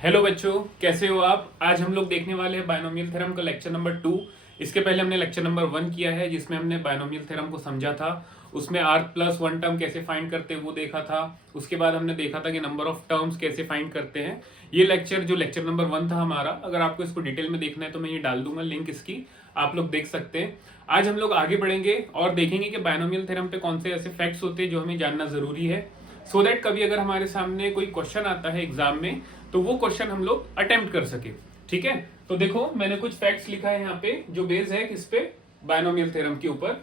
Hello बच्चों, कैसे हो आप। आज हम लोग देखने वाले हैं बायनोमियल थ्योरम का लेक्चर नंबर 2। इसके पहले हमने लेक्चर नंबर 1 किया है जिसमें हमने बायनोमियल थ्योरम को समझा था। उसमें r प्लस वन टर्म कैसे फाइंड करते हैं वो देखा था। उसके बाद हमने देखा था कि नंबर ऑफ टर्म्स कैसे फाइंड करते हैं। ये लेक्चर जो लेक्चर नंबर 1 था हमारा, अगर आपको इसको डिटेल में देखना है तो मैं ये डाल दूंगा लिंक इसकी, आप लोग देख सकते हैं। आज हम लोग आगे बढ़ेंगे और देखेंगे कि बायनोमियल थ्योरम पे कौन से ऐसे फैक्ट्स होते हैं जो हमें जानना जरूरी है, सो दैट कभी अगर हमारे सामने कोई क्वेश्चन आता है एग्जाम में तो वो क्वेश्चन हम लोग अटेम्प्ट कर सके। ठीक है, तो देखो मैंने कुछ फैक्ट्स लिखा है यहाँ पे जो बेस है किस पे, बायनोमियल थ्योरम के ऊपर।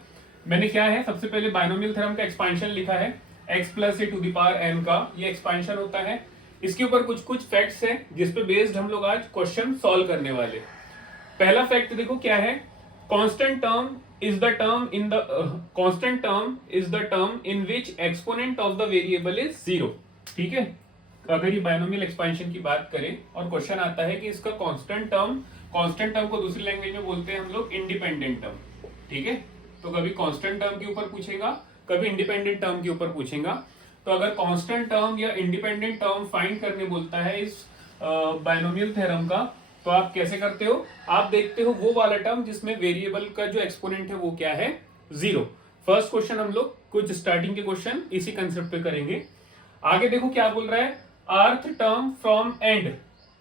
मैंने क्या है, सबसे पहले बायनोमियल थ्योरम का एक्सपेंशन लिखा है x plus A to the power n का, ये एक्सपेंशन होता है। इसके ऊपर कुछ कुछ फैक्ट्स है जिसपे बेस्ड हम लोग आज क्वेश्चन सॉल्व करने वाले। पहला फैक्ट देखो क्या है, constant term is the term in the constant term is the term in which exponent of the variable is zero. ठीक है, अगर ये बायनोमियल एक्सपेंशन की बात करें और क्वेश्चन आता है कि इसका कांस्टेंट टर्म को दूसरी लैंग्वेज में बोलते हैं हम लोग इंडिपेंडेंट टर्म। ठीक है, तो कभी कांस्टेंट टर्म के ऊपर पूछेगा, कभी इंडिपेंडेंट टर्म के ऊपर पूछेगा। तो अगर कांस्टेंट टर्म या इंडिपेंडेंट टर्म फाइंड करने बोलता है इस बायनोमियल थ्योरम का, तो आप कैसे करते हो, आप देखते हो वो वाला टर्म जिसमें वेरिएबल का जो एक्सपोनेंट है वो क्या है, जीरो। फर्स्ट क्वेश्चन हम लोग कुछ स्टार्टिंग के क्वेश्चन इसी कंसेप्ट पे करेंगे। आगे देखो क्या बोल रहा है, rth term from end,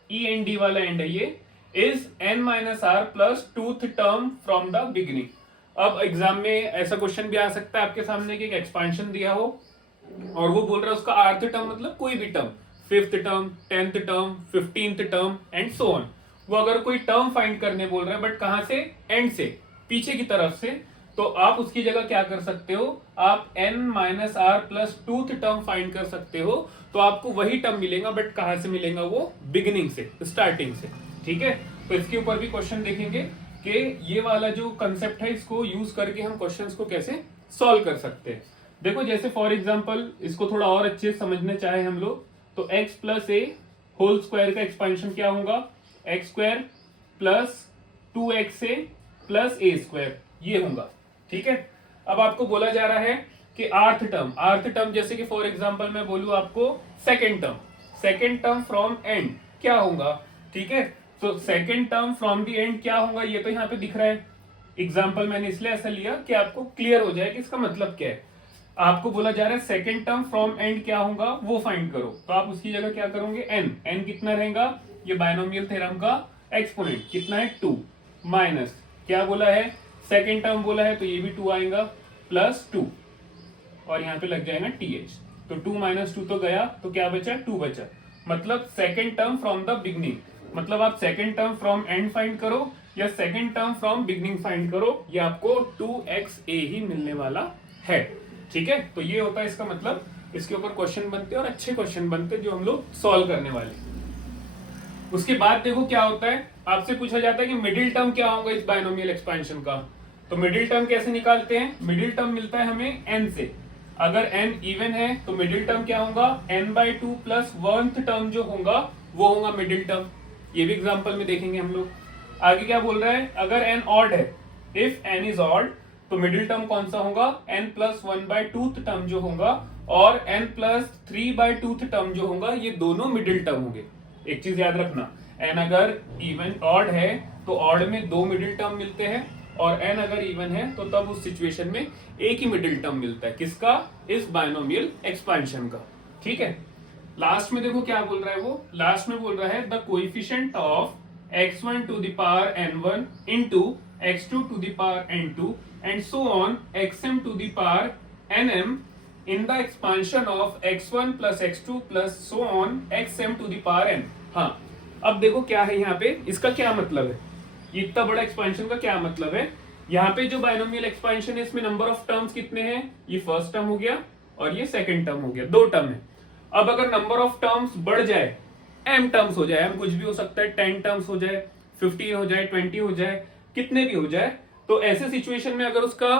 E N D वाला एंड है ये, is N minus R plus tooth term from the beginning. अब एग्जाम में ऐसा क्वेश्चन भी आ सकता है आपके सामने कि एक एक्सपेंशन दिया हो और वो बोल रहा है उसका अर्थ टर्म मतलब कोई भी term, fifth term, 10th term, 15th term and so on. वो अगर कोई टर्म फाइंड करने बोल रहा है बट कहां से, एंड से, पीछे की तरफ से, तो आप उसकी जगह क्या कर सकते हो, आप n minus R plus tooth term find कर सकते हो। तो आपको वही टर्म मिलेगा बट कहां से मिलेगा, वो बिगिनिंग से, स्टार्टिंग से। ठीक है, तो इसके ऊपर भी क्वेश्चन देखेंगे कि ये वाला जो कंसेप्ट है इसको यूज करके हम क्वेश्चंस को कैसे सॉल्व कर सकते हैं। देखो जैसे फॉर एग्जांपल इसको थोड़ा और अच्छे से समझने चाहे हम लोग, तो x plus A whole square का एक्सपेंशन क्या होगा, X square plus 2xa plus A square, ये होगा। ठीक है, अब आपको बोला जा रहा है कि अर्थ टर्म जैसे कि फॉर एग्जांपल मैं बोलूं आपको सेकेंड टर्म फ्रॉम एंड क्या होगा। ठीक है, तो second term from the end क्या होगा, ये तो यहाँ पे दिख रहा है। एग्जांपल मैंने इसलिए ऐसा लिया कि आपको क्लियर हो जाए कि इसका मतलब क्या है। आपको बोला जा रहा है सेकेंड टर्म फ्रॉम एंड क्या होगा वो फाइंड करो, तो आप उसकी जगह क्या करोगे, n कितना रहेगा, ये बायनोमियल थ्योरम का एक्सपोनेंट कितना है, 2 माइनस क्या बोला है, सेकेंड टर्म बोला है तो ये भी 2 आएगा, प्लस 2 और यहाँ पे लग जाएगा th। तो 2 माइनस 2 तो गया, तो क्या बचा, 2 बचा। मतलब second term from the beginning, मतलब आप second term from and find करो या second term from beginning find करो, ये आपको 2xa ही मिलने वाला है। ठीक है, तो ये होता है इसका मतलब। इसके ऊपर क्वेश्चन बनते हैं और अच्छे क्वेश्चन बनते हैं जो हम लोग सॉल्व करने वाले। उसके बाद देखो क्या होता है, आपसे पूछा जाता है कि मिडिल टर्म क्या होगा इस बायनोमियल एक्सपेंशन का। तो मिडिल टर्म कैसे निकालते हैं, मिडिल टर्म मिलता है हमें n से। अगर n इवन है तो मिडिल टर्म क्या होगा, n/2 प्लस 1th टर्म जो होगा वो होगा मिडिल टर्म। ये भी एग्जांपल में देखेंगे हम लोग। आगे क्या बोल रहा है, अगर n ऑड है, इफ n इज ऑड, तो मिडिल टर्म कौन सा होगा, n प्लस 1/2th टर्म जो होगा, और n प्लस 3/2th टर्म जो होगा, ये दोनों मिडिल टर्म होंगे। एक चीज याद रखना, n अगर इवन ऑड है तो ऑड में 2 मिडिल टर्म मिलते हैं, और n अगर इवन है तो तब उस सिचुएशन में एक ही मिडिल टर्म मिलता है, किसका, इस बायनोमियल एक्सपेंशन का। ठीक है, लास्ट में देखो क्या बोल रहा है वो, लास्ट में बोल रहा है the coefficient of x1 to the power n1 into x2 to the power n2 and so on xm to the power nm in the expansion of x1 plus x2 plus so on xm to the power n। हाँ, अब देखो क्या है यहाँ पे, इसका क्या मतलब है, ये इतना बड़ा एक्सपेंशन का क्या मतलब है। यहाँ पे जो बायनोमियल एक्सपेंशन है इसमें नंबर ऑफ टर्म्स कितने हैं, ये फर्स्ट टर्म हो गया और ये सेकंड टर्म हो गया, 2 टर्म है। अब अगर नंबर ऑफ टर्म्स बढ़ जाए, m टर्म्स हो जाए, m कुछ भी हो सकता है, 10 टर्म्स हो जाए, 15 हो जाए, 20 हो जाए, कितने भी हो जाए, तो ऐसे सिचुएशन में अगर उसका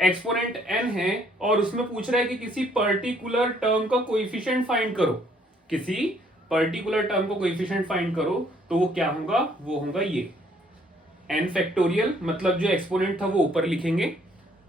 एक्सपोनेंट n है और उसमें पूछ रहा है कि किसी पर्टिकुलर टर्म का कोएफिशिएंट फाइंड करो, किसी पर्टिकुलर टर्म को कोएफिशिएंट फाइंड करो, तो वो क्या होगा, वो होगा ये n फैक्टोरियल, मतलब जो एक्सपोनेंट था वो ऊपर लिखेंगे,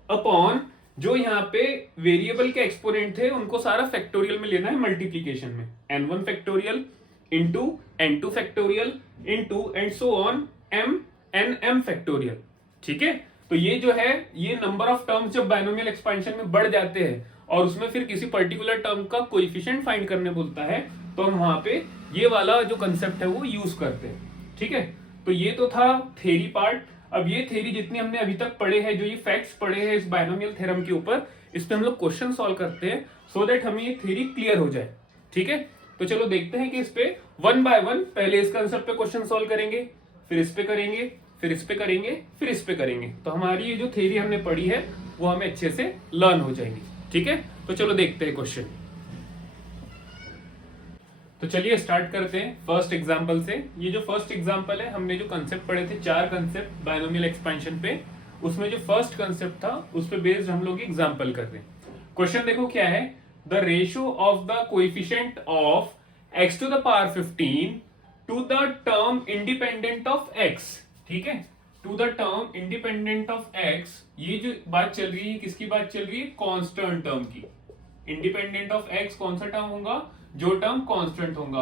अपॉन जो यहाँ पे वेरिएबल के एक्सपोनेंट थे उनको सारा फैक्टोरियल में लेना है मल्टीप्लीकेशन में, n1 factorial into n2 factorial into and so on m factorial. ठीक है, तो ये जो है ये नंबर ऑफ टर्म्स जब बाइनोमियल एक्सपेंशन में बढ़ जाते हैं और उसमें फिर किसी पर्टिकुलर टर्म का कोएफिशिएंट फाइंड करने बोलता है तो हम वहां पे ये वाला जो कंसेप्ट है वो यूज करते हैं। ठीक है, तो ये तो था थ्योरी पार्ट। अब ये थ्योरी जितनी हमने अभी तक पढ़े हैं, जो ये फैक्ट्स पढ़े हैं इस बाइनोमियल थ्योरम के ऊपर, इस पे हम लोग क्वेश्चन सॉल्व करते हैं सो दैट हमें ये थ्योरी क्लियर हो जाए। ठीक है, तो चलो देखते हैं कि इस पे वन बाय वन पहले इस कंसेप्ट पे क्वेश्चन सॉल्व करेंगे, फिर इस पे करेंगे, फिर इस पे करेंगे, फिर इस पे करेंगे, तो हमारी ये जो थ्योरी हमने पढ़ी है वो हमें अच्छे से लर्न हो जाएगी। ठीक है, तो चलो देखते हैं क्वेश्चन। तो चलिए स्टार्ट करते हैं फर्स्ट एग्जांपल से। ये जो फर्स्ट एग्जांपल है, हमने जो कंसेप्ट पढ़े थे 4 कंसेप्ट बाइनोमियल एक्सपेंशन पे, उसमें जो फर्स्ट कंसेप्ट था उस पे बेस्ड हम लोग एग्जांपल कर रहे हैं। क्वेश्चन देखो क्या है, the ratio of the coefficient of x to the power 15 to the term independent of x। ठीक है, to the term independent of x, ये जो बात चल रही है किसकी बात चल रही है, कांस्टेंट टर्म की। इंडिपेंडेंट ऑफ x कौन सा टर्म होगा, जो टर्म कांस्टेंट होगा।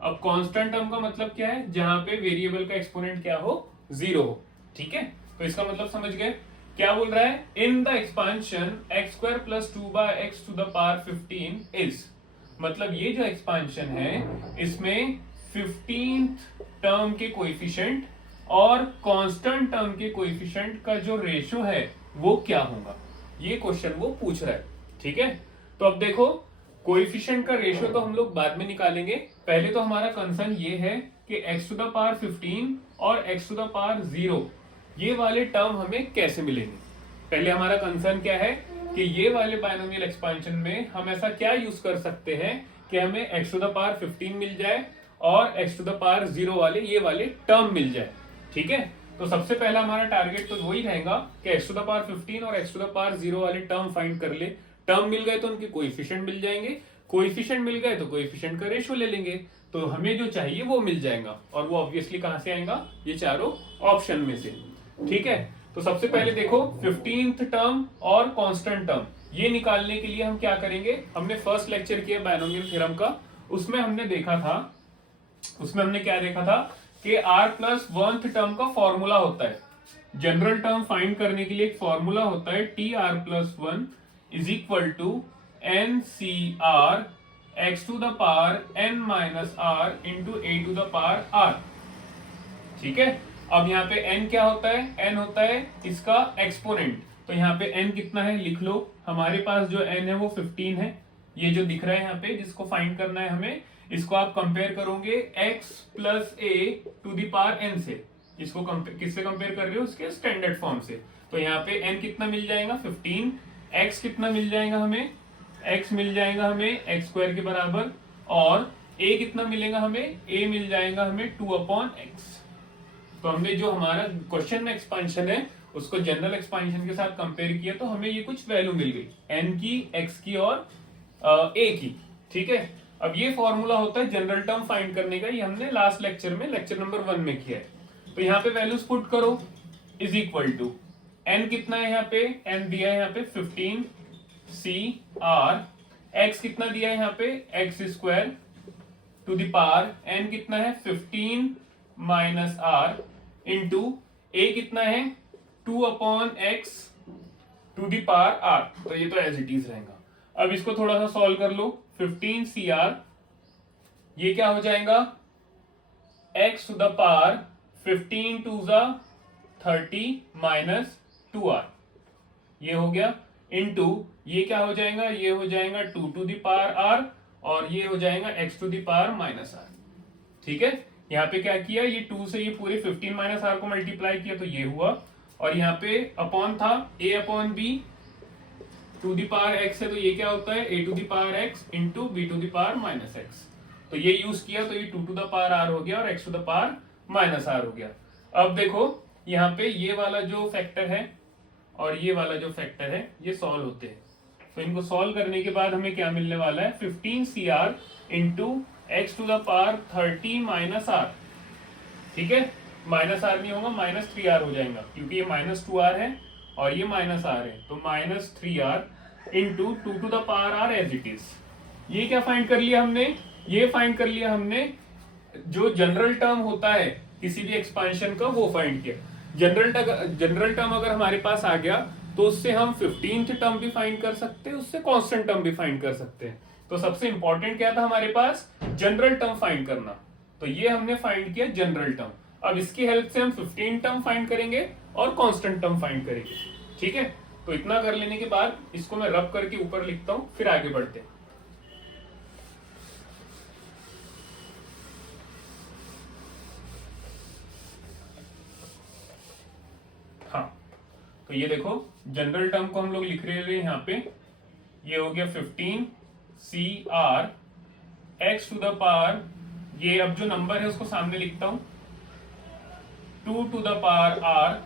अब कांस्टेंट टर्म का मतलब क्या है, जहां पे वेरिएबल का एक्सपोनेंट क्या हो, 0 हो। ठीक है, तो इसका मतलब समझ गए। क्या बोल रहा है, in the expansion x square plus 2x to the power 15 is, मतलब ये जो एक्सपांशन है इसमें 15th टर्म के कोएफिशिएंट और कांस्टेंट टर्म के कोएफिशिएंट का जो रेशियो है वो क्या होगा, ये क्वेश्चन वो पूछ रहा है। ठीक है, तो अब देखो कोएफिशिएंट का रेशियो तो हम लोग बाद में निकालेंगे, पहले तो हमारा कंसर्न ये है कि x टू द पावर 15 और x टू द पावर 0 ये वाले टर्म हमें कैसे मिलेंगे। पहले हमारा कंसर्न क्या है कि ये वाले बाइनोमियल एक्सपेंशन में हम ऐसा क्या यूज कर सकते हैं कि हमें x टू द पावर 15 मिल जाए और x टू द पावर 0 वाले ये वाले टर्म मिल जाए। ठीक है, तो सबसे पहला हमारा टारगेट तो वही रहेगा कि x टू द पावर 15 और x टू द पावर 0 वाले टर्म फाइंड कर ले। टर्म मिल गए तो उनके कोएफिशिएंट मिल जाएंगे, कोएफिशिएंट मिल गए तो कोएफिशिएंट का रेशियो ले लेंगे, तो हमें जो चाहिए वो मिल जाएगा। और वो ऑब्वियसली कहां से आएगा, ये चारों ऑप्शन में से। ठीक है, तो सबसे पहले देखो 15th टर्म और कांस्टेंट टर्म ये निकालने के लिए हम क्या करेंगे, हमने फर्स्ट लेक्चर किया बाइनोमियल थ्योरम का, उसमें हमने देखा था, उसमें हमने क्या देखा था कि r प्लस 1th टर्म का फॉर्मूला होता है, जनरल टर्म फाइंड करने के लिए एक फॉर्मूला होता है tr plus 1 is equal to NCR x to the power n minus r into a to the power r। ठीक है, अब यहाँ पे n क्या होता है, n होता है इसका एक्सपोनेंट, तो यहाँ पे n कितना है लिख लो, हमारे पास जो n है वो 15 है, ये जो दिख रहा है यहाँ पे जिसको फाइंड करना है हमें, इसको आप कंपेयर करोगे x plus a to the power n से, इसको किससे कंपेयर कर रहे हो, उसके स्टैंडर्ड फॉर्म से। तो यहाँ पे n कितना मिल जाएगा 15, x कितना मिल जाएगा हमें, x मिल जाएगा हमें x स्क्वायर के बराबर, और a कितना मिलेगा हमें, a मिल जाएगा हमें 2/x। तो हमने जो हमारा क्वेश्चन में एक्सपेंशन है उसको जनरल एक्सपेंशन के साथ कंपेयर किया तो हमें ये कुछ वैल्यू मिल गई, n की, x की और a की। ठीक है, अब ये फॉर्मूला होता है जनरल टर्म फाइंड करने का, ये हमने लास्ट लेक्चर में लेक्चर नंबर 1 में किया है। तो यहाँ पे वैल्यूज पुट करो, इज इक्वल टू n कितना है यहाँ पे, n दिया है यहाँ पे 15 CR, x कितना दिया है यहाँ पे x square to the power n कितना है 15 माइनस r इंटू a कितना है 2/x to the power r। तो ये तो एज इट इज रहेगा। अब इसको थोड़ा सा सॉल्व कर लो, 15 CR ये क्या हो जाएगा x to the power 15 to the 30 minus 2r, ये हो गया, इनटू ये क्या हो जाएगा, ये हो जाएगा 2 टू द पावर r और ये हो जाएगा x to the power minus r। ठीक है, यहाँ पे क्या किया, ये 2 से ये पूरे 15 माइनस r को मल्टीप्लाई किया तो ये हुआ, और यहाँ पे अपॉन था a upon b to the power x है, तो ये क्या होता है a to the power x into b to the power minus x। तो ये यूज किया तो ये 2 टू द पावर r हो गया और x to the power minus r हो गया। अब देखो यहाँ पे ये वाला जो फैक्टर है और ये वाला जो फैक्टर है ये सॉल्व होते हैं, तो इनको सॉल्व करने के बाद हमें क्या मिलने वाला है 15 CR into X to the power 30 minus r। ठीक है, माइनस r नहीं होगा माइनस 3r हो जाएगा, क्योंकि ये माइनस 2r है और ये माइनस r है, तो minus 3r into 2 to the power r as it is. ये क्या फाइंड कर लिया हमने, ये फाइंड कर लिया हमने जो जनरल टर्म होता है किसी भी एक्सपांशन का वो फाइंड किया। जनरल टर्म अगर हमारे पास आ गया तो उससे हम 15th टर्म भी फाइंड कर सकते हैं, उससे कांस्टेंट टर्म भी फाइंड कर सकते हैं। तो सबसे इंपॉर्टेंट क्या था हमारे पास, जनरल टर्म फाइंड करना। तो ये हमने फाइंड किया जनरल टर्म। अब इसकी हेल्प से हम 15 टर्म फाइंड करेंगे और कांस्टेंट टर्म फाइंड करेंगे। ठीक है, तो इतना कर लेने के बाद इसको मैं रब करके ऊपर लिखता हूं, फिर आगे बढ़ते हैं। हाँ, तो ये देखो जनरल टर्म को हम लोग लिख रहे हैं यहाँ पे। ये हो गया 15 CR x to the power, ये अब जो नंबर है उसको सामने लिखता हूं, 2 टू द पावर r,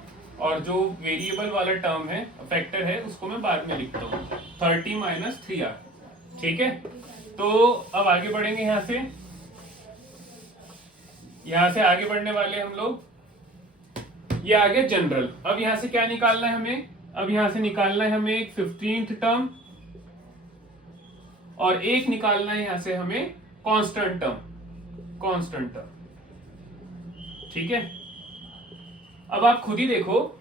और जो वेरिएबल वाला टर्म है फैक्टर है उसको मैं बाद में लिखता हूँ 30 माइनस 3r। ठीक है, तो अब आगे बढ़ेंगे यहां से आगे बढ़ने वाले हम लोग। ये आ गया जनरल। अब यहां से क्या निकालना है हमें, अब यहां से निकालना है हमें एक 15th टर्म और एक निकालना है यहां से हमें कांस्टेंट टर्म। ठीक है, अब आप खुद ही देखो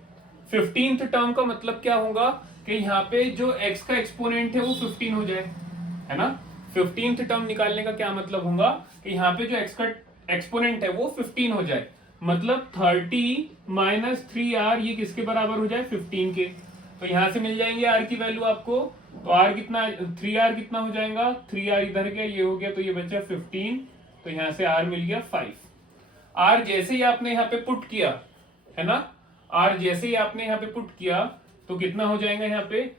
15th टर्म का मतलब क्या होगा कि यहाँ पे जो x का एक्सपोनेंट है वो 15 हो जाए, है ना। 15th टर्म निकालने का क्या मतलब होगा कि यहाँ पे जो x का एक्सपोनेंट है वो 15 हो जाए, मतलब 30 माइनस 3r ये किसके बराबर हो जाए, 15 के। तो यहां से मिल जाएंगे r की वैल्यू आपको, तो r कितना, 3r कितना हो जाएगा, 3r इधर गया, ये हो गया, तो ये बचा 15, तो यहां से r मिल गया 5। r जैसे ही आपने यहाँ पे पुट किया, है ना, r जैसे ही आपने यहाँ पे पुट किया तो कितना हो जाएगा यहाँ पे,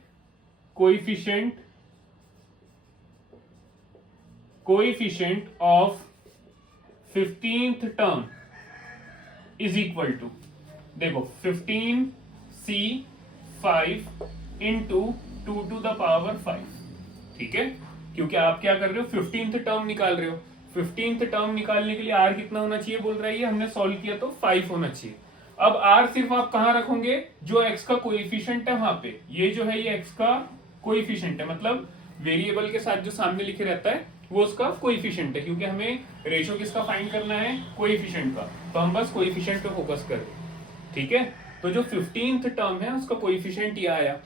coefficient of 15th term is equal to, देखो 15c5 into 2 to the power 5। ठीक है, क्योंकि आप क्या कर रहे हो, 15th टर्म निकाल रहे हो। 15th टर्म निकालने के लिए r कितना होना चाहिए बोल रहा है, हमने सॉल्व किया तो 5 होना चाहिए। अब r सिर्फ आप कहां रखोगे, जो x का कोएफिशिएंट है वहां पे, ये जो है ये x का कोएफिशिएंट है, मतलब वेरिएबल के साथ जो सामने लिखे रहता है वो उसका कोएफिशिएंट है, क्योंकि हमें रेशो किसका फाइंड करना है, कोएफिशिएंट का, तो हम बस कोएफिशिएंट पे फोकस कर रहे हैं। ठीक है, तो जो 15th टर्म है उसका कोएफिशिएंट ये आया।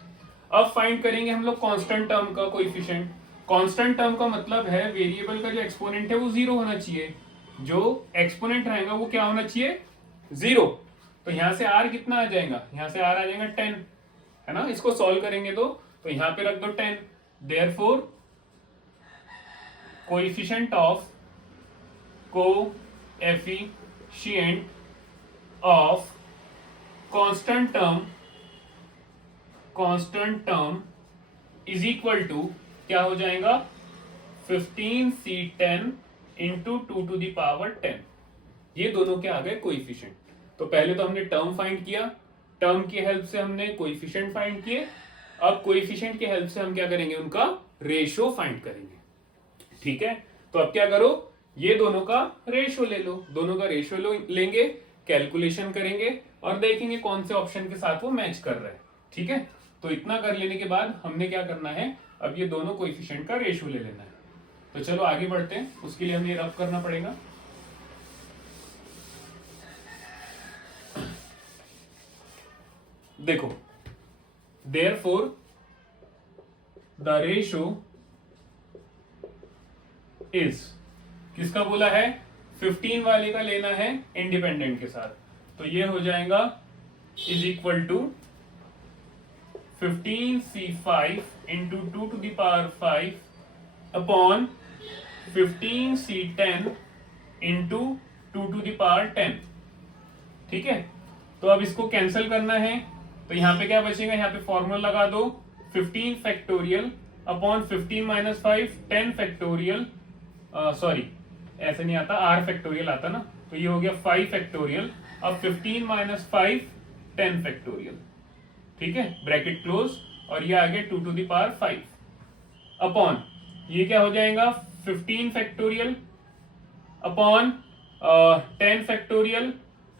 अब फाइंड करेंगे हम लोग कांस्टेंट टर्म का कोएफिशिएंट। कांस्टेंट टर्म का मतलब है वेरिएबल का जो एक्सपोनेंट है वो 0 होना चाहिए, जो एक्सपोनेंट रहेगा वो क्या होना चाहिए, 0। तो यहां से r कितना आ जाएगा, यहां से r आ जाएगा 10, है ना। इसको सॉल्व करेंगे तो यहां पे रख दो 10, therefore coefficient of constant term is equal to क्या हो जाएगा, 15c10 into 2 to the power 10। ये दोनों क्या आ गए, कोएफिशिएंट। तो पहले तो हमने टर्म फाइंड किया, टर्म की हेल्प से हमने कोएफिशिएंट फाइंड किए। अब कोएफिशिएंट की हेल्प से हम क्या करेंगे, उनका रेशो फाइंड करेंगे। ठीक है, तो अब क्या करो, ये दोनों का रेशो ले लो, दोनों का रेशो लेंगे, कैलकुलेशन करेंगे और देखेंगे कौन से ऑप्शन के साथ वो मैच कर रहा है। ठीक है, तो इतना कर लेने के बाद हमने क्या करना है, अब ये दोनों कोएफिशिएंट का रेशो ले लेना है। तो चलो आगे बढ़ते हैं, उसके लिए हमें रब करना पड़ेगा। देखो, therefore the ratio is, किसका बोला है, 15 वाले का लेना है इंडिपेंडेंट के साथ, तो ये हो जाएगा is equal to 15c5 into 2 to the power 5 upon 15c10 into 2 to the power 10। ठीक है, तो अब इसको कैंसिल करना है, तो यहाँ पे क्या बचेगा, यहाँ पे फॉर्मूला लगा दो, 15 factorial upon 15 minus 5 10 factorial, sorry ऐसे नहीं आता, r फैक्टोरियल आता ना, तो ये हो गया 5 फैक्टोरियल। अब 15 माइनस 5 10 फैक्टोरियल। ठीक है, ब्रैकेट क्लोज, और ये आ गया 2 टू द पावर 5 अपॉन, ये क्या हो जाएगा, 15 फैक्टोरियल अपॉन 10 फैक्टोरियल,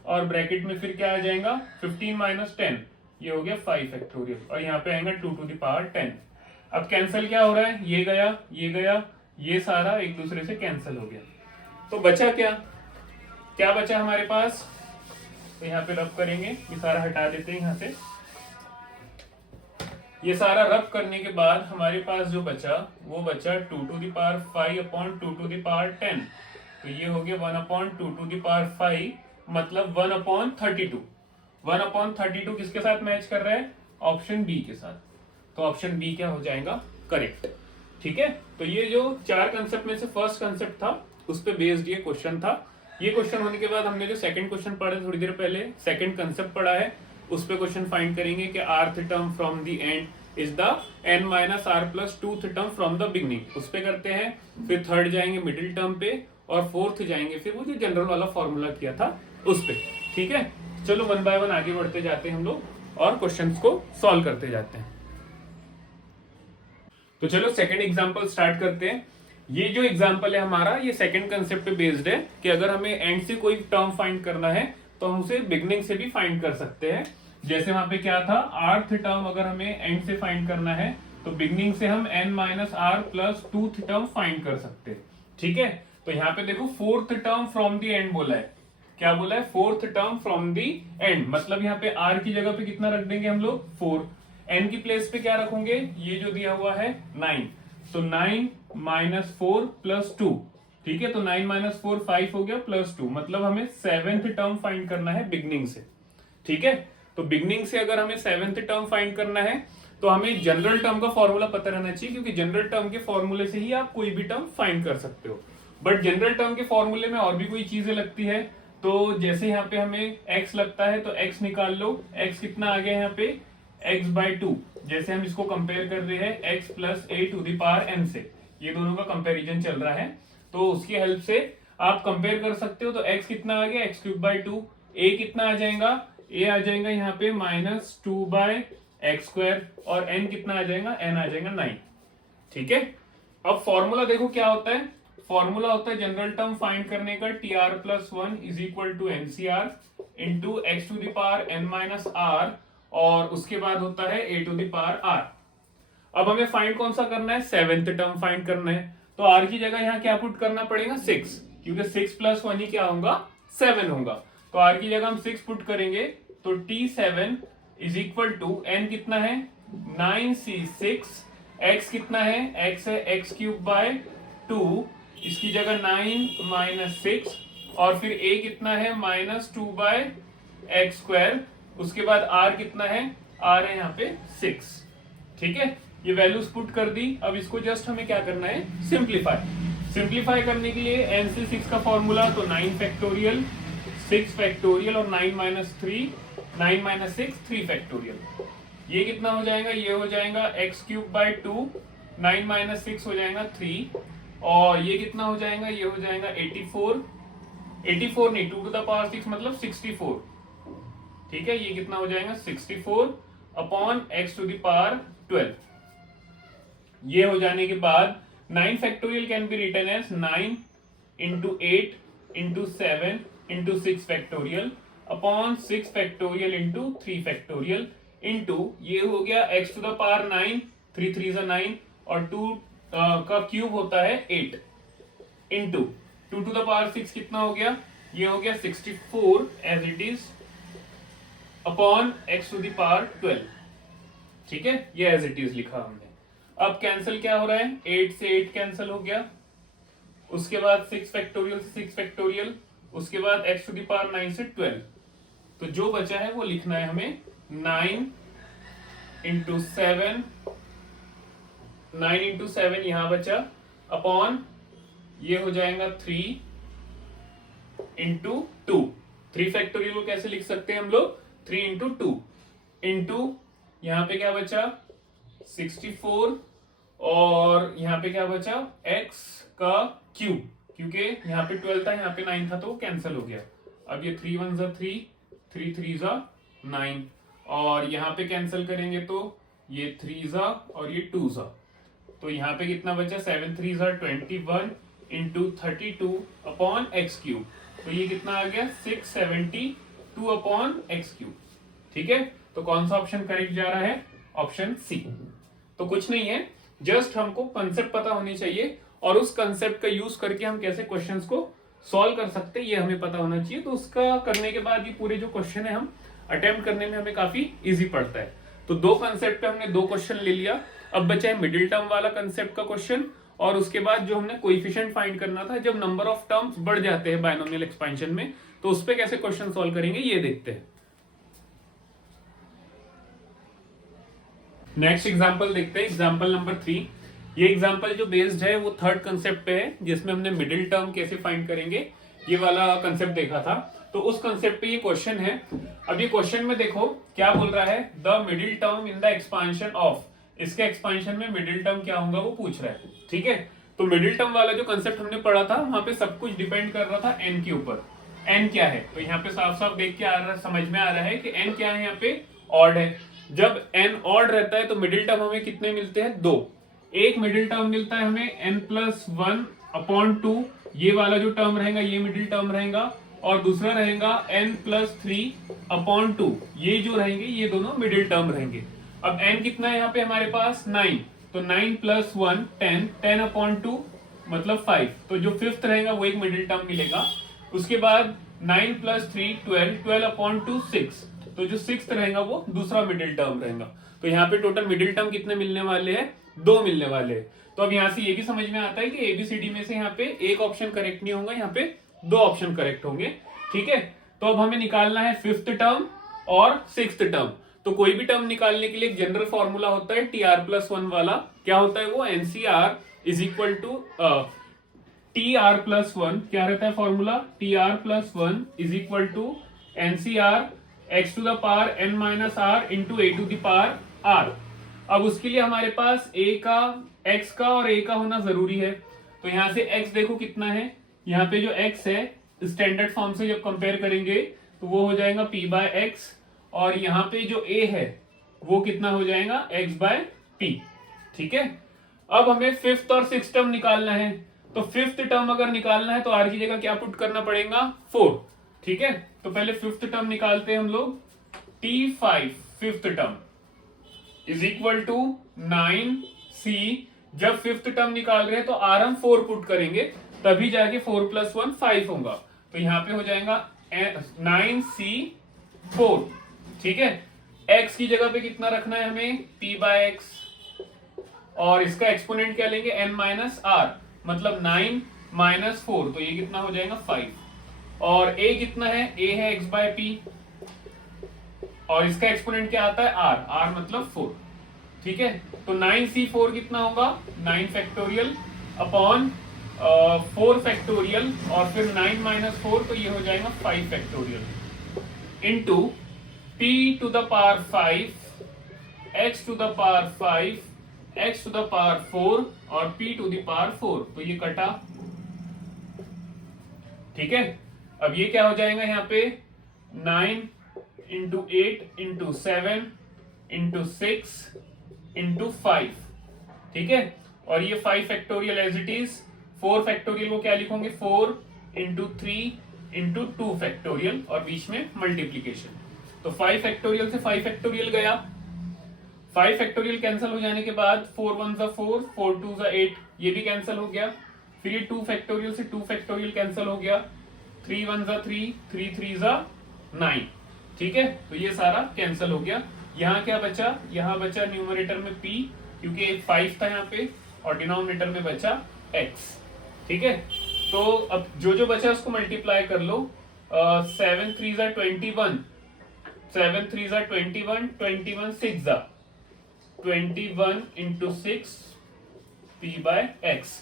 और ब्रैकेट में फिर क्या आ जाएगा, 15 माइनस 10, ये हो गया 5 फैक्टोरियल, और यहाँ पे आएगा 2 टू द पावर 10। अब कैंसिल क्या हो रहा है, ये गया, ये गया, ये सारा एक दूसरे से कैंसिल हो गया, तो बचा क्या, क्या बचा हमारे पास, तो यहाँ पे रब करेंगे, ये सारा हटा देते हैं यहाँ से। ये सारा रब करने के बाद हमारे पास जो बचा वो बचा 2 to the power 5 upon 2 to the power 10। तो ये हो गया 1 अपॉन 2 to the power 5, मतलब 1 अपॉन 32। 1 अपॉन 32 किसके साथ मैच कर रहा है, ऑप्शन बी के साथ। तो ऑप्शन बी क्या हो जाएगा, करेक्ट। ठीक है, तो ये जो 4 कंसेप्ट में से फर्स्ट कंसेप्ट था उस पे बेस्ड ये क्वेश्चन था। ये क्वेश्चन होने के बाद हमने जो सेकंड क्वेश्चन पढ़ा थोड़ी देर पहले, सेकंड कंसेप्ट पढ़ा है, उस पे क्वेश्चन फाइंड करेंगे कि rth term from the end is the n minus r plus 2th term from the beginning, उस पे करते हैं। फिर थर्ड जाएंगे मिडिल टर्म पे, और फोर्थ जाएंगे फिर वो जो जनरल वाला फॉर्मूला किया था उस पे। ठीक है, चलो 1 बाय 1 आगे बढ़ते जाते हैं हम लोग और क्वेश्चंस को सॉल्व करते जाते हैं। तो चलो सेकंड एग्जांपल स्टार्ट करते हैं। ये जो एग्जांपल है हमारा, ये सेकंड कंसेप्ट पे बेस्ड है कि अगर हमें एंड से कोई टर्म फाइंड करना है तो हम उसे बिगनिंग से भी फाइंड कर सकते हैं। जैसे वहां पे क्या था, rth टर्म अगर हमें एंड से फाइंड करना है तो बिगनिंग से हम n minus R plus 2th term find कर सकते हैं। ठीक है, तो यहाँ पे देखो 4th term from the end बोला है। क्या बोला है, 4th term from the end, मतलब यहाँ पे r की जगह पे कितना रख देंगे हम लोग, 4। n की प्लेस पे क्या रखोगे, ये जो दिया हुआ है 9, तो 9 माइनस 4 प्लस 2। ठीक है, तो 9 माइनस 4 5 हो गया प्लस 2, मतलब हमें 7th टर्म फाइंड करना है बिगनिंग से। ठीक है, तो बिगनिंग से अगर हमें 7th टर्म फाइंड करना है तो हमें जनरल टर्म का फॉर्मूला पता रहना चाहिए, क्योंकि जनरल टर्म के फॉर्मूले से ही आप कोई भी टर्म फाइंड कर सकते हो। बट जनरल टर्म के फॉर्मूले में और भी कोई चीजें लगती है, तो जैसे यहाँ पे हमें x लगता है तो x निकाल लो। x कितना आ गया यहाँ पे, x बाई 2। जैसे हम इसको कंपेयर कर रहे हैं x plus A to the power n से, ये दोनों का कंपेरिजन चल रहा है, तो उसकी हेल्प से आप कंपेयर कर सकते हो। तो x कितना आ गया, x क्यूब बाई 2। a कितना आ जाएगा, a आ जाएगा यहाँ पे माइनस 2 बाय एक्स स्क्वायर, और n कितना आ जाएगा, n आ जाएगा 9। ठीक है, अब फॉर्मूला देखो क्या होता है, फॉर्मूला होता है जनरल टर्म फाइंड करने का tr plus 1 is equal to NCR into X to the power n minus R, और उसके बाद होता है a to the power r। अब हमें फाइंड कौन सा करना है, 7th टर्म फाइंड करना है, तो r की जगह यहाँ क्या पुट करना पड़ेगा, 6, क्योंकि 6 प्लस 1 ही क्या होगा, 7 होगा। तो r की जगह हम 6 पुट करेंगे, तो t7 is equal to n कितना है, 9c6, x कितना है, x है x क्यूब बाय 2, इसकी जगह 9 माइनस 6, और फिर a कितना है माइनस 2 बाय एक्स स्क्वायर, उसके बाद r कितना है, r है यहाँ पे 6। ठीक है, ये वैल्यूज पुट कर दी। अब इसको जस्ट हमें क्या करना है, सिंप्लीफाई करने के लिए n से 6 का फॉर्मूला, तो 9 फैक्टोरियल, 6 फैक्टोरियल और 9 माइनस 3, 9 माइनस 6 3 फैक्टोरियल। ये कितना हो जाएगा, ये हो जाएगा x क्यूब बाई 2, 9 माइनस 6 हो जाएगा 3, और ये कितना हो जाएगा, ये हो जाएगा 84 नहीं, 2 टू द पावर 6 मतलब 64। ठीक है, ये कितना हो जाएगा 64 upon x to the power 12। ये हो जाने के बाद 9 factorial can be written as 9 into 8 into 7 into 6 factorial upon 6 factorial into 3 factorial into, ये हो गया x टू द पावर 9, 3 3 जा 9, और 2 का क्यूब होता है 8, इंटू 2 टू द पावर 6 कितना हो गया, ये हो गया 64 as it is upon x to the power 12। ठीक है, ये एज इट इज लिखा हमने। अब कैंसिल क्या हो रहा है, 8 से 8 कैंसिल हो गया, उसके बाद 6 फैक्टोरियल से 6 फैक्टोरियल, उसके बाद x टू द पावर 9 से 12। तो जो बचा है वो लिखना है हमें 9 इंटू 7, 9 इंटू 7 यहां बचा, अपॉन ये हो जाएगा 3 इंटू 2। 3 फैक्टोरियल को कैसे लिख सकते हैं हम लोग, 3 इंटू 2 इंटू यहां पे क्या बचा 64, और यहां पे क्या बचा x का क्यूब, क्योंकि यहाँ पे 12 था, यहाँ पे 9 था, तो वो कैंसिल हो गया। अब ये 3 1 जा 3, 3 3 जा 9, और यहाँ पे कैंसिल करेंगे तो ये 3 जा और ये 2 जा, तो यहाँ पे कितना बचा 7 3 जा 21 इंटू 32 अपॉन एक्स क्यूब, तो ये कितना आ गया 672 अपॉन एक्स क्यूब। ठीक है, तो कौन सा ऑप्शन करेक्ट जा रहा है, ऑप्शन सी। तो कुछ नहीं है, जस्ट हमको कंसेप्ट पता होनी चाहिए, और उस कंसेप्ट का यूज करके हम कैसे क्वेश्चंस को सॉल्व कर सकते हैं, ये हमें पता होना चाहिए। तो उसका करने के बाद ये पूरे जो क्वेश्चन है हम अटेम्प्ट करने में हमें काफी इजी पड़ता है। तो दो कंसेप्ट पे हमने दो क्वेश्चन ले लिया। अब बचा है मिडिल टर्म वाला कंसेप्ट का क्वेश्चन, और उसके बाद जो हमने कोएफिशिएंट फाइंड करना था जब नंबर ऑफ टर्म्स बढ़ जाते हैं बायनोमियल एक्सपेंशन में, तो उस पे कैसे क्वेश्चन सॉल्व करेंगे ये देखते हैं। नेक्स्ट एग्जांपल देखते हैं, एग्जांपल नंबर 3। ये एग्जांपल जो बेस्ड है वो थर्ड कंसेप्ट पे है, जिसमें हमने मिडिल टर्म कैसे फाइंड करेंगे ये वाला कंसेप्ट देखा था। तो उस कंसेप्ट पे ये क्वेश्चन है। अब ये क्वेश्चन में देखो क्या बोल रहा है, the middle term in the expansion of, इसके एक्सपांशन में मिडिल टर्म क्या होगा वो पूछ रहा है। ठीक है, तो मिडिल टर्म वाला जो कंसेप्ट हमने पढ़ा था वहां पे सब कुछ डिपेंड कर रहा था एन के ऊपर। एन क्या है, तो यहाँ पे साफ साफ देख के आ रहा है, समझ में आ रहा है कि एन क्या है, यहाँ पे ऑड है। जब एन ऑड रहता है तो मिडिल टर्म हमें कितने मिलते हैं, दो। एक मिडिल टर्म मिलता है हमें n+1/2, ये वाला जो टर्म रहेगा ये मिडिल टर्म रहेगा, और दूसरा रहेगा n+3/2, ये जो रहेंगे ये दोनों मिडिल टर्म रहेंगे। अब n कितना है यहाँ पे हमारे पास 9, तो 9+1 10, 10/2 मतलब 5, तो जो फिफ्थ रहेगा वो एक मिडिल टर्म मिलेगा। उसके बाद 9+3 12, 12/2 6, तो जो सिक्स्थ रहेगा वो दूसरा मिडिल टर्म रहेगा। तो यहाँ पे टोटल मिडिल टर्म कितने मिलने वाले हैं, दो मिलने वाले हैं। तो अब यहाँ से ये भी समझ में आता है कि एबीसीडी में से यहाँ पे एक ऑप्शन करेक्ट नहीं होगा, यहाँ पे दो ऑप्शन करेक्ट होंगे। ठीक है, तो अब हमें निकालना है फिफ्थ टर्म और सिक्स्थ टर्म। तो कोई भी टर्म निकालने के लिए एक जनरल फॉर्मूला होता है TR+1 वाला। क्या होता है वो, NCR is equal to TR+1, क्या रहता है formula, TR+1 is equal to NCR x⁻n - r into a⁻r। अब उसके लिए हमारे पास a का, x का और a का होना जरूरी है। तो यहां से x देखो कितना है, यहाँ पे जो x है स्टैंडर्ड फॉर्म से जब कंपेयर करेंगे तो वो हो जाएगा p/x, और यहाँ पे जो a है वो कितना हो जाएगा x/p। ठीक है, अब हमें फिफ्थ और सिक्स टर्म निकालना है। तो फिफ्थ टर्म अगर निकालना है तो r की जगह क्या पुट करना पड़ेगा, 4। ठीक है, तो पहले फिफ्थ टर्म निकालते हैं हम लोग। T5 fifth term is equal to 9c। जब फिफ्थ टर्म निकाल रहे हैं तो r हम 4 पुट करेंगे, तभी जाके 4+1 5 होगा। तो यहाँ पे हो जाएगा 9c4। ठीक है, x की जगह पे कितना रखना है हमें, p/x, और इसका एक्सपोनेंट क्या लेंगे, n - r, मतलब 9 - 4, तो ये कितना हो जाएगा 5। और a कितना है, a है x/p, और इसका एक्सपोनेंट क्या आता है, r मतलब 4। ठीक है, तो 9c4 कितना होगा, 9 फैक्टोरियल अपॉन 4 फैक्टोरियल, और फिर 9 - 4, तो ये हो जाएगा 5 factorial into p⁵, x⁵, x⁴ और p⁴, तो ये कटा। ठीक है, अब ये क्या हो जाएगा यहाँ पे 9 × 8 × 7 × 6 × 5। ठीक है, और ये 5 factorial as it is. 4 factorial को क्या लिखोगे, 4 × 3 × 2 फैक्टोरियल, और बीच में मल्टीप्लीकेशन। तो 5 फैक्टोरियल से 5 फैक्टोरियल गया, 5 फैक्टोरियल कैंसिल हो जाने के बाद 4 1 = 4, 4 2 = 8, ये भी कैंसिल हो गया। फिर ये 2 फैक्टोरियल से 2 फैक्टोरियल कैंसिल हो गया, 3 1 = 3, 3 3 = 9। ठीक है, तो ये सारा कैंसिल हो गया। यहाँ क्या बचा, यहाँ बचा न्यूमरेटर में p, क्योंकि 5 था यहाँ पे, और डिनोमिनेटर में बचा x। ठीक है, तो अब जो जो बचा उसको मल्टीप्लाई कर लो। 7 3 = 21, 7 3 = 21, 21 6 = 21 × 6 p/x,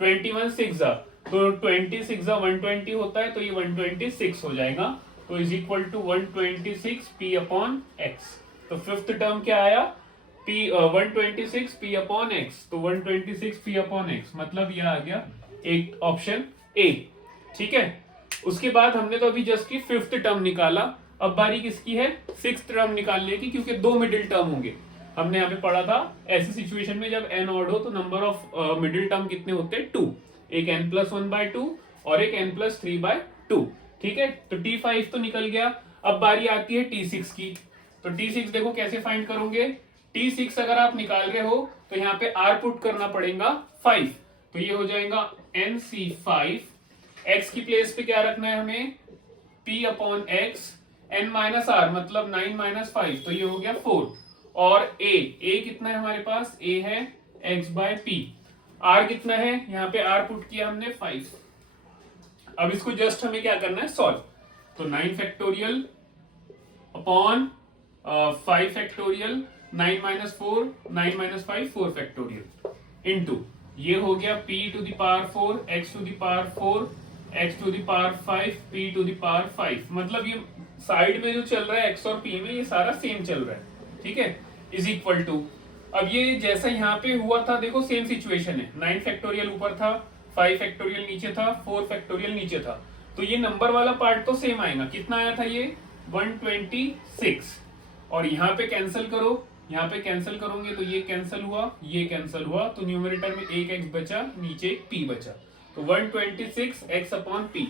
21 6 = तो 26 = 120 होता है, तो ये 126 हो जाएगा। तो इज इक्वल टू 126 p/x। तो फिफ्थ टर्म क्या आया, 126 p/x, तो 126 p/x, मतलब यह आ गया एक ऑप्शन ए। ठीक है, उसके बाद हमने तो अभी जस्ट की फिफ्थ टर्म निकाला। अब बारी किसकी है, सिक्स्थ टर्म निकालने की, क्योंकि दो मिडिल टर्म होंगे। हमने यहाँ पे पढ़ा था ऐसी सिचुएशन में जब n ऑड हो तो नंबर ऑफ मिडिल टर्म कितने होते हैं, 2, एक n+1/2 और एक n+3/2। ठीक है, तो T5 तो निकल गया। अब बारी आती है T6 की। तो T6 देखो कैसे फाइंड करोगे, T6 अगर आप निकाल रहे हो तो यहाँ पे R पुट करना पड़ेगा 5, तो ये हो जाएगा NC5 x की प्लेस पे क्या रखना है हमें, p upon X, n minus R मतलब 9 माइनस 5, तो ये हो गया 4। और a कितना है हमारे पास, a है x बाय p, r कितना है, यहाँ पे r पुट किया हमने 5। अब इसको जस्ट हमें क्या करना है, सॉल्व। तो 9 factorial upon 5 factorial, 9 minus 4, 9 minus 5, 4 factorial into ये हो गया p to the power 4, x to the power 4, x to the power 5, p to the power 5। मतलब ये साइड में जो चल रहा है x और p में ये सारा सेम चल रहा है, ठीक है, इज इक्वल टू। अब ये जैसा यहाँ पे हुआ था, देखो सेम सिचुएशन है, 9 फैक्टोरियल ऊपर था, 5 फैक्टोरियल नीचे था, 4 फैक्टोरियल नीचे था, तो ये नंबर वाला पार्ट तो सेम आएगा। कितना आया था ये 126, और यहाँ पे कैंसिल करो, यहाँ पे कैंसिल करोगे तो ये कैंसिल हुआ, ये कैंसिल हुआ, तो न्यूमरेटर में एक x बचा, नीचे एक p बचा, तो 126x upon p,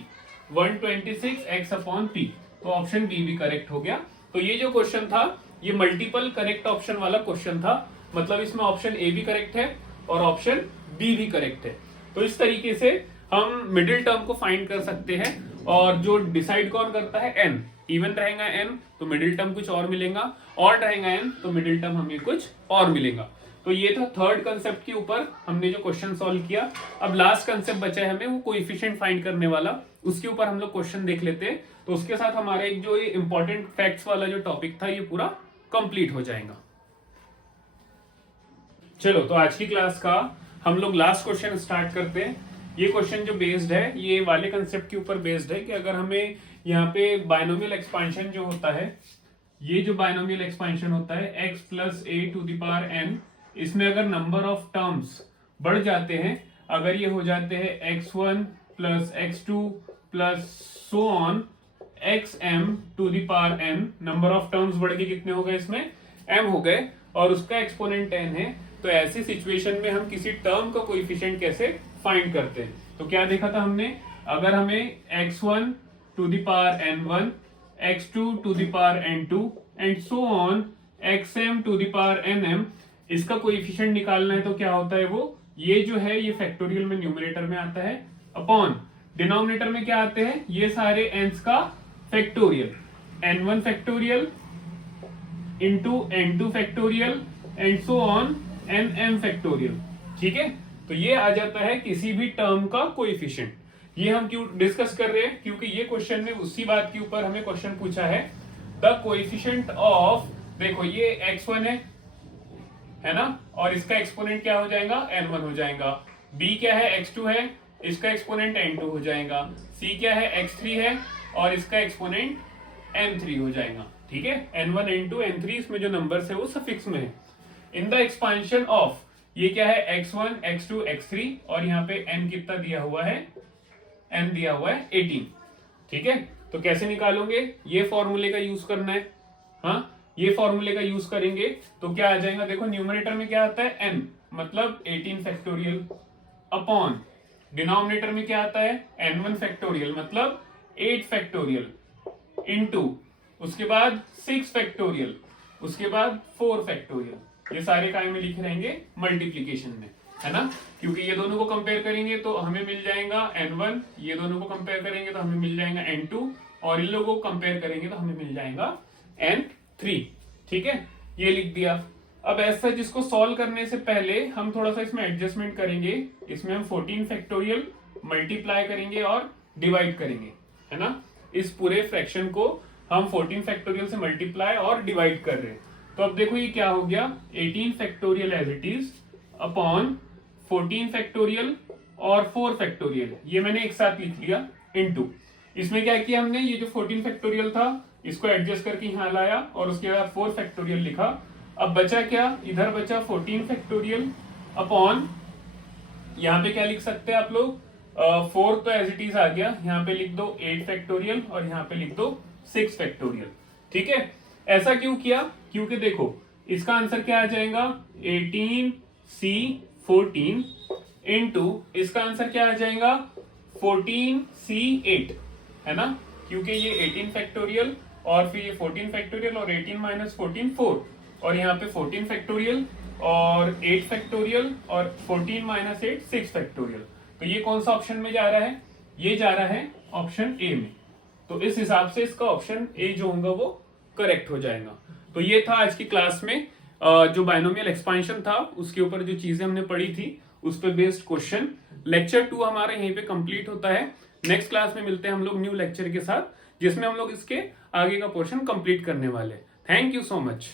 126x upon p, तो ऑप्शन बी भी करेक्ट हो गया। तो ये जो क्वेश्चन था ये मल्टीपल करेक्ट ऑप्शन वाला क्वेश्चन था, मतलब इसमें ऑप्शन ए भी करेक्ट है और ऑप्शन बी भी करेक्ट है। तो इस तरीके से हम मिडिल टर्म को फाइंड कर सकते हैं, और जो डिसाइड कौन करता है, n। इवन रहेगा n तो मिडिल टर्म कुछ और मिलेगा, और रहेगा n तो मिडिल टर्म हमें कुछ और मिलेगा। तो ये था थर्ड कंसेप्ट के ऊपर हमने जो क्वेश्चन सॉल्व किया। अब लास्ट कंसेप्ट बचा है हमें, वो कोएफिशिएंट फाइंड करने वाला, उसके ऊपर हम लोग क्वेश्चन देख लेते हैं। तो उसके साथ हमारा एक जो ये इंपॉर्टेंट फैक्ट्स वाला जो टॉपिक था ये पूरा कंप्लीट हो जाएगा। चलो, तो आज की क्लास का हम लोग लास्ट क्वेश्चन स्टार्ट करते हैं। ये क्वेश्चन जो बेस्ड है ये वाले कंसेप्ट के ऊपर बेस्ड है कि अगर हमें यहाँ पे बायनोमियल एक्सपेंशन जो होता है, ये जो बायनोमियल एक्सपेंशन होता है x plus A to the power n, इसमें अगर नंबर ऑफ टर्म्स बढ़ जाते हैं, अगर ये हो जाते हैं x1 plus x2 plus so on xm to the power n, number of terms बढ़ के कितने हो गए, इसमें m हो गए, और उसका एक्सपोनेंट n है, तो ऐसी सिचुएशन में हम किसी टर्म का कोएफिशिएंट कैसे फाइंड करते हैं। तो क्या देखा था हमने, अगर हमें x1 to the power n1, x2 to the power n2 and so on xm to the power nm, इसका कोएफिशिएंट निकालना है, तो क्या होता है वो, ये जो है ये फैक्टोरियल में न्यूमरेटर में आता है, अपॉन डिनोमिनेटर में क्या आते हैं, ये सारे n's का factorial, n1 factorial into n2 factorial and so on nm factorial, ठीक है। तो ये आ जाता है किसी भी टर्म का कोएफिशिएंट। ये हम क्यों डिस्कस कर रहे हैं, क्योंकि ये क्वेश्चन ने उसी बात के ऊपर हमें क्वेश्चन पूछा है, द कोएफिशिएंट ऑफ, देखो ये x1 है ना, और इसका एक्सपोनेंट क्या हो जाएगा, n1 हो जाएगा, b क्या है, x2 है, इसका एक्सपोनेंट n2 हो जाएगा, c क्या है, x3 है, और इसका एक्सपोनेंट n3 हो जाएगा, ठीक है। n1 n2 n3 इसमें जो नंबर्स है वो सफिक्स में है। इन द एक्सपांशन ऑफ, ये क्या है, x1 x2 x3, और यहाँ पे n कितना दिया हुआ है, n दिया हुआ है 18, ठीक है। तो कैसे निकालोगे, ये फॉर्मूले का यूज करना है, हाँ ये फॉर्मूले का यूज करेंगे तो क्या आ जाएगा, देखो न्यूमरेटर में क्या आता है n, मतलब 18 फैक्टोरियल, अपॉन डिनोमिनेटर में क्या आता है n1 फैक्टोरियल मतलब 8 फैक्टोरियल, इनटू उसके बाद 6 फैक्टोरियल, उसके बाद 4 फैक्टोरियल। ये सारे काय में लिखे रहेंगे मल्टीप्लीकेशन में, है ना, क्योंकि ये दोनों को कंपेयर करेंगे तो हमें मिल जाएगा n1, ये दोनों को कंपेयर करेंगे तो हमें मिल जाएगा n2, और इन लोगों को कंपेयर करेंगे तो हमें मिल जाएगा n3, ठीक है, ये लिख दिया। अब ऐसा जिसको सॉल्व करने से पहले हम थोड़ा सा इसमें एडजस्टमेंट करेंगे, इसमें हम 14 फैक्टोरियल मल्टीप्लाई करेंगे और डिवाइड करेंगे, है ना, इस पूरे फ्रैक्शन को हम 14 फैक्टोरियल से मल्टीप्लाई और डिवाइड कर रहे हैं। तो अब देखो ये क्या हो गया, 18 factorial as it is upon 14 factorial और 4 फैक्टोरियल, ये मैंने एक साथ लिख लिया, इनटू इसमें क्या किया हमने, ये जो 14 फैक्टोरियल था इसको एडजस्ट करके यहाँ लाया और उसके बाद 4 फैक्टोरियल लिखा। अब बचा क्या, इधर बचा 14 फैक्टोरियल अपॉन, यहाँ पे क्या लिख सकते हैं आप लोग, 4 तो एज इट इज आ गया, यहाँ पे लिख दो 8 फैक्टोरियल और यहाँ पे लिख दो 6 फैक्टोरियल, ठीक है। ऐसा क्यों किया, क्योंकि देखो इसका आंसर क्या आ जाएगा, 18c14 इनटू इसका आंसर क्या आ जाएगा, 14c8, है ना, क्योंकि ये 18 फैक्टोरियल और फिर ये 14 फैक्टोरियल और 18 माइनस 14 4, और यहाँ पे 14 फैक्टोरियल और 8 फैक्टोरियल और 14 माइनस 8 6 फैक्टोरियल। तो ये कौन सा ऑप्शन में जा रहा है, ये जा रहा है ऑप्शन ए में, तो इस हिसाब से इसका ऑप्शन ए जो होगा वो करेक्ट हो जाएगा। तो ये था आज की क्लास में जो बायनोमियल एक्सपांशन था उसके ऊपर जो चीजें हमने पढ़ी थी उस पर बेस्ड क्वेश्चन। लेक्चर 2 हमारा यहीं पे कंप्लीट होता है। नेक्स्ट क्लास में मिलते हैं हम लोग न्यू लेक्चर के साथ, जिसमें हम लोग इसके आगे का पोर्शन कंप्लीट करने वाले हैं। Thank you so much.